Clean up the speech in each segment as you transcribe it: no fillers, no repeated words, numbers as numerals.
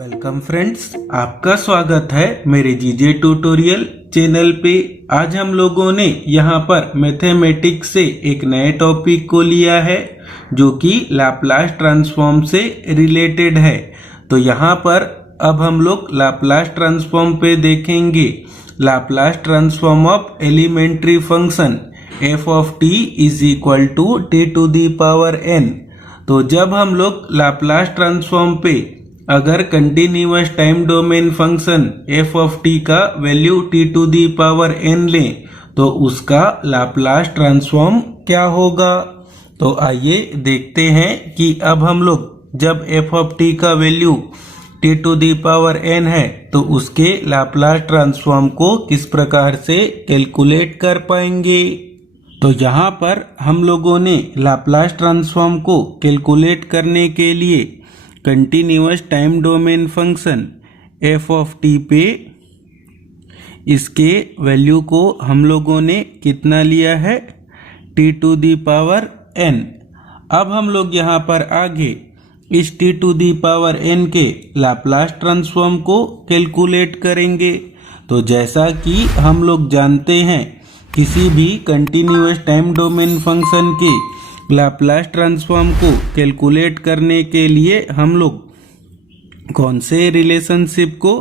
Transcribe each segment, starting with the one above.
Welcome friends, आपका स्वागत है मेरे जीजे ट्यूटोरियल चैनल पे। आज हम लोगों ने यहाँ पर मैथमेटिक्स से एक नए टॉपिक को लिया है जो कि लाप्लास ट्रांसफॉर्म से रिलेटेड है। तो यहाँ पर अब हम लोग लाप्लास ट्रांसफॉर्म पे देखेंगे। Laplace transform of elementary function f of t is equal to t to the power n। तो जब हम लोग लाप्लास ट्रांसफॉर्म पे अगर continuous time domain function f of t का value t to the power n लें तो उसका लाप्लास ट्रांसफॉर्म क्या होगा। तो आइए देखते हैं कि अब हम लोग जब f ऑफ t का value t to the power n है तो उसके लाप्लास ट्रांसफॉर्म को किस प्रकार से कैलकुलेट कर पाएंगे। तो यहाँ पर हम लोगों ने लाप्लास ट्रांसफॉर्म को कैलकुलेट करने के लिए continuous time domain function f of t पे इसके वैल्यू को हम लोगों ने कितना लिया है, t to the power n। अब हम लोग यहाँ पर आगे इस t to the power n के लाप्लास ट्रांसफॉर्म को कैलकुलेट करेंगे। तो जैसा कि हम लोग जानते हैं किसी भी कंटिन्यूअस टाइम डोमेन फंक्शन के लाप्लास ट्रांसफॉर्म को कैलकुलेट करने के लिए हम लोग कौन से रिलेशनशिप को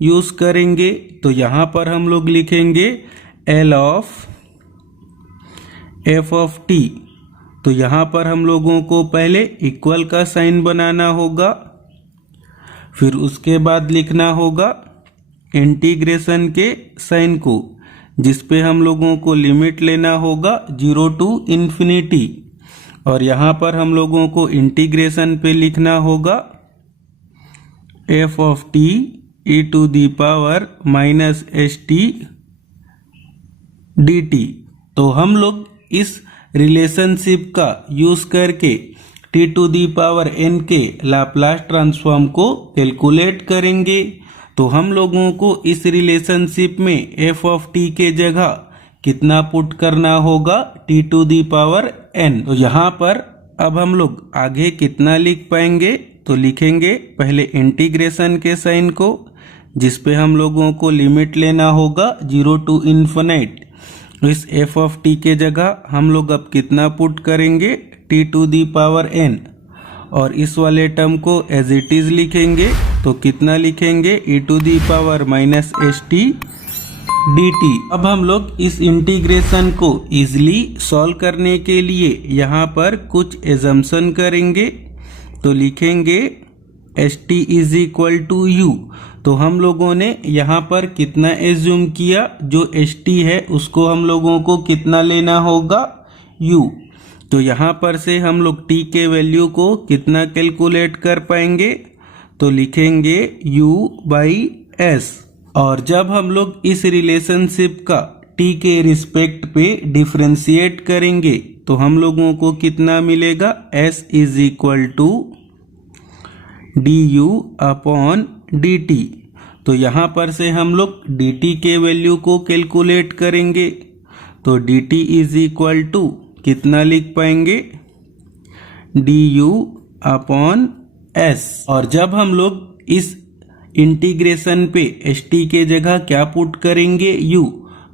यूज करेंगे। तो यहाँ पर हम लोग लिखेंगे L of f of t। तो यहाँ पर हम लोगों को पहले इक्वल का साइन बनाना होगा, फिर उसके बाद लिखना होगा इंटीग्रेशन के साइन को, जिसपे हम लोगों को लिमिट लेना होगा 0 टू इन्फिनिटी। और यहाँ पर हम लोगों को इंटीग्रेशन पे लिखना होगा f of t e to the power minus st dt। तो हम लोग इस रिलेशनशिप का यूज करके t to the power n के लाप्लास ट्रांसफॉर्म को कैलकुलेट करेंगे। तो हम लोगों को इस रिलेशनशिप में f ऑफ t के जगह कितना पुट करना होगा, t to the power n। तो यहाँ पर अब हम लोग आगे कितना लिख पाएंगे, तो लिखेंगे पहले इंटीग्रेशन के साइन को, जिसपे हम लोगों को लिमिट लेना होगा 0 टू इन्फिनिट। इस f ऑफ t के जगह हम लोग अब कितना पुट करेंगे, t to the power n। और इस वाले टर्म को एज इट इज लिखेंगे। तो कितना लिखेंगे, e to the power minus st dt। अब हम लोग इस इंटीग्रेशन को इजीली सॉल्व करने के लिए यहाँ पर कुछ एजम्पशन करेंगे। तो लिखेंगे st is equal to u। तो हम लोगों ने यहाँ पर कितना एज्यूम किया, जो st है उसको हम लोगों को कितना लेना होगा, u। तो यहाँ पर से हम लोग t के वैल्यू को कितना कैलकुलेट कर पाएंगे, तो लिखेंगे u बाई s। और जब हम लोग इस रिलेशनशिप का t के रिस्पेक्ट पे डिफरेंशिएट करेंगे तो हम लोगों को कितना मिलेगा, s is equal to du upon dt। तो यहाँ पर से हम लोग dt के वैल्यू को कैलकुलेट करेंगे। तो dt इज इक्वल टू कितना लिख पाएंगे, du अपॉन s। और जब हम लोग इस इंटीग्रेशन पे st के जगह क्या पुट करेंगे, u।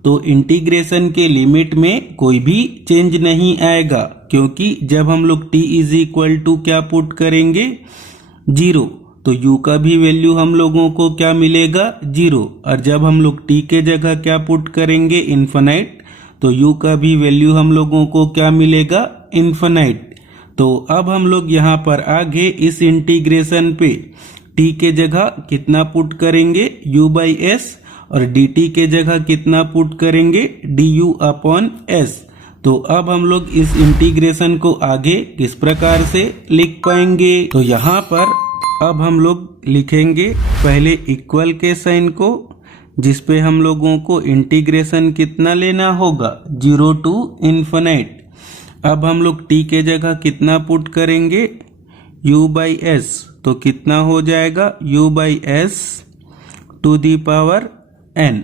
तो इंटीग्रेशन के लिमिट में कोई भी चेंज नहीं आएगा, क्योंकि जब हम लोग t इज इक्वल टू क्या पुट करेंगे, 0। तो u का भी वैल्यू हम लोगों को क्या मिलेगा, 0। और जब हम लोग t के जगह क्या पुट करेंगे, इन्फिनाइट। तो u का भी वैल्यू हम लोगों को क्या मिलेगा, इन्फिनाइट। तो अब हम लोग यहाँ पर आगे इस इंटीग्रेशन पे t के जगह कितना पुट करेंगे, u बाई s। और dt के जगह कितना पुट करेंगे, du अपॉन s। तो अब हम लोग इस इंटीग्रेशन को आगे किस प्रकार से लिख पाएंगे। तो यहाँ पर अब हम लोग लिखेंगे पहले इक्वल के साइन को, जिसपे हम लोगों को इंटीग्रेशन कितना लेना होगा, 0 टू इन्फिनिट। अब हम लोग t के जगह कितना पुट करेंगे, u बाई s। तो कितना हो जाएगा, u by s to the power n।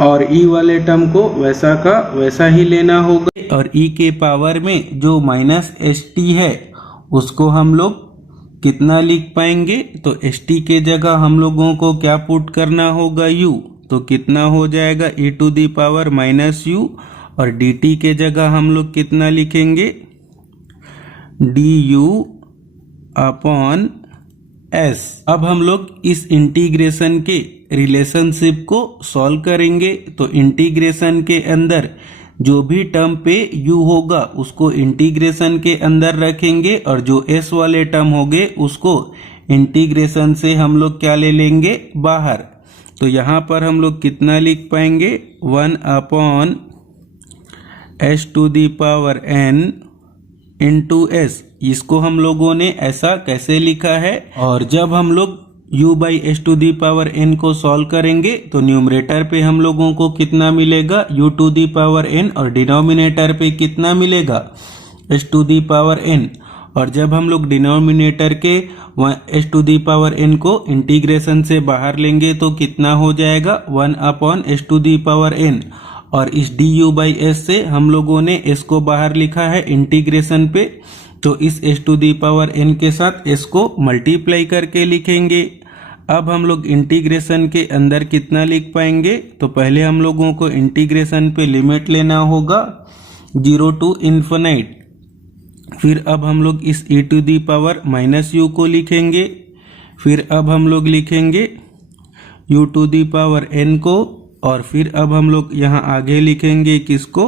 और e वाले टर्म को वैसा का वैसा ही लेना होगा। और e के पावर में जो माइनस st है उसको हम लोग कितना लिख पाएंगे? तो st के जगह हम लोगों को क्या पुट करना होगा? u। तो कितना हो जाएगा? e to the power minus u। और dt के जगह हम लोग कितना लिखेंगे? du upon s। अब हम लोग इस इंटीग्रेशन के रिलेशनशिप को सॉल्व करेंगे। तो इंटीग्रेशन के अंदर जो भी टर्म पे u होगा उसको इंटीग्रेशन के अंदर रखेंगे और जो s वाले टर्म होंगे उसको इंटीग्रेशन से हम लोग क्या ले लेंगे? बाहर। तो यहाँ पर हम लोग कितना लिख पाएंगे? 1 upon s to the power n into s। इसको हम लोगों ने ऐसा कैसे लिखा है? और जब हम लोग u by s to the power n को सॉल्व करेंगे तो न्यूमरेटर पे हम लोगों को कितना मिलेगा? u to the power n। और डिनोमिनेटर पे कितना मिलेगा? s to the power n। और जब हम लोग डिनोमिनेटर के s to the power n को इंटीग्रेशन से बाहर लेंगे तो कितना हो जाएगा? 1 upon s to the power n। और इस du बाई s से हम लोगों ने s को बाहर लिखा है इंटीग्रेशन पे, तो इस s to the power n के साथ s को मल्टीप्लाई करके लिखेंगे। अब हम लोग इंटीग्रेशन के अंदर कितना लिख पाएंगे? तो पहले हम लोगों को इंटीग्रेशन पे लिमिट लेना होगा 0 टू इन्फिनिट। फिर अब हम लोग इस e to the power minus u को लिखेंगे। फिर अब हम लोग लिखेंगे u to the power n को। और फिर अब हम लोग यहाँ आगे लिखेंगे किसको?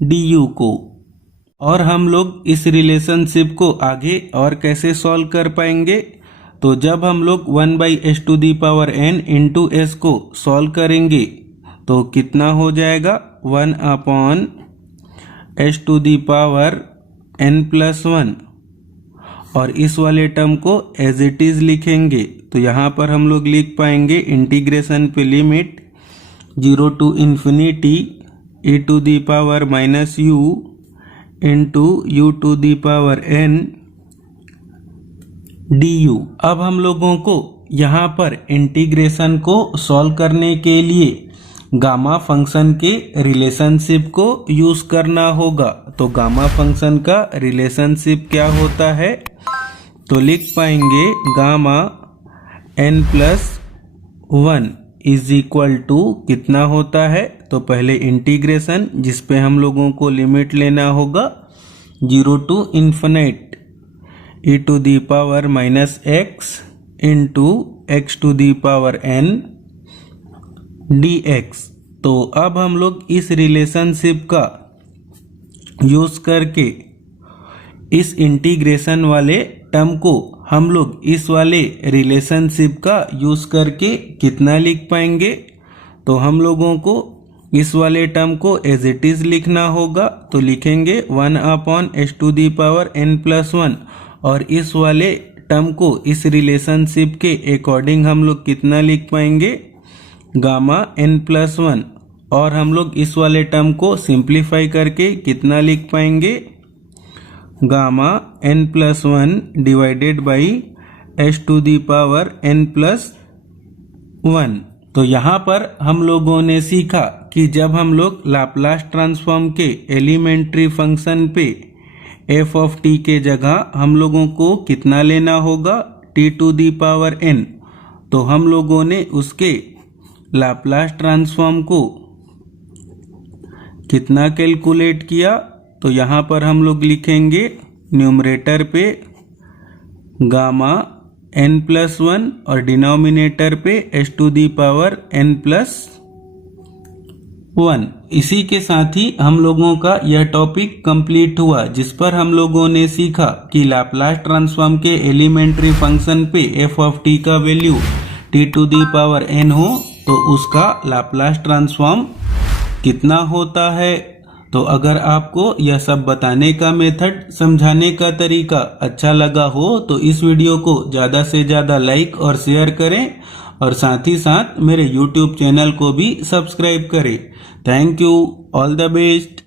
du को। और हम लोग इस रिलेशनशिप को आगे और कैसे सॉल्व कर पाएंगे? तो जब हम लोग 1 by s to the power n into s को सॉल्व करेंगे तो कितना हो जाएगा? 1 upon s to the power n plus 1। और इस वाले टर्म को एज इट इज लिखेंगे। तो यहाँ पर हम लोग लिख पाएंगे इंटीग्रेशन पे limit 0 to infinity e to the power minus u into u to the power n du। अब हम लोगों को यहाँ पर इंटीग्रेशन को सॉल्व करने के लिए गामा फंक्शन के रिलेशनशिप को यूज करना होगा। तो गामा फंक्शन का रिलेशनशिप क्या होता है? तो लिख पाएंगे gamma n plus 1 is equal to कितना होता है? तो पहले इंटीग्रेशन जिस पे हम लोगों को लिमिट लेना होगा 0 to infinite e to the power minus x into x to the power n dx। तो अब हम लोग इस रिलेशनशिप का यूज करके इस इंटीग्रेशन वाले टर्म को हम लोग इस वाले रिलेशनशिप का यूज करके कितना लिख पाएंगे? तो हम लोगों को इस वाले टर्म को एज इट इज लिखना होगा। तो लिखेंगे 1 upon s to the power n plus 1। और इस वाले टर्म को इस रिलेशनशिप के अकॉर्डिंग हम लोग कितना लिख पाएंगे? Gamma n plus 1। और हम लोग इस वाले टर्म को सिंप्लीफाई करके कितना लिख पाएंगे? Gamma n plus 1 divided by s to the power n plus 1। तो यहाँ पर हम लोगों ने सीखा कि जब हम लोग लाप्लास ट्रांसफॉर्म के एलिमेंट्री फंक्शन पे f ऑफ t के जगह हम लोगों को कितना लेना होगा? t to the power n। तो हम लोगों ने उसके लाप्लास ट्रांसफॉर्म को कितना कैलकुलेट किया? तो यहाँ पर हम लोग लिखेंगे न्यूमरेटर पे गामा n प्लस 1 और डिनोमिनेटर पे s to the power n plus 1। इसी के साथ ही हम लोगों का यह टॉपिक कंप्लीट हुआ, जिस पर हम लोगों ने सीखा कि लाप्लास ट्रांसफॉर्म के एलिमेंट्री फंक्शन पे f ऑफ t का value t to the power n हो तो उसका लाप्लास ट्रांसफॉर्म कितना होता है। तो अगर आपको यह सब बताने का मेथड, समझाने का तरीका अच्छा लगा हो तो इस वीडियो को ज़्यादा से ज़्यादा लाइक और शेयर करें और साथ ही साथ मेरे YouTube चैनल को भी सब्सक्राइब करें। Thank you, all the best.